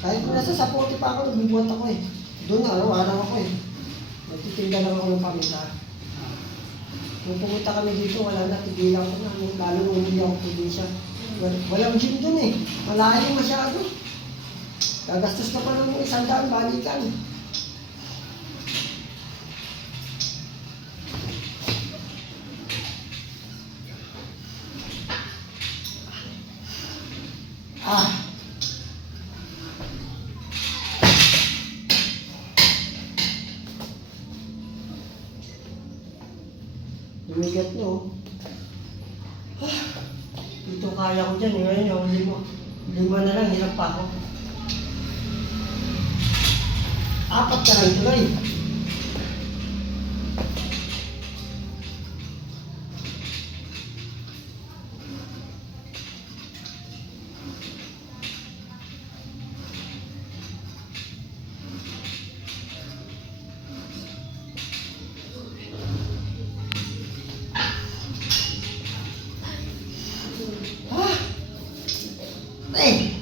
Kahit kung nasa Sapote pa ako, nagbubuhat ako eh. Doon araw-araw ako eh. Nagtitinda lang ako ng paminta. Kung pumunta kami dito, wala na, tigilan ko na. Lalo nung hindi ako probinsya. Walang gym dun eh. Malayo masyado. Gagastos ka pa ng 100 balikan. Ah! Lumigat no. Dito kaya ko dyan. Ngayon yung lima na lang. Hirap pa ako. 4 ka lang tuloy. Eh!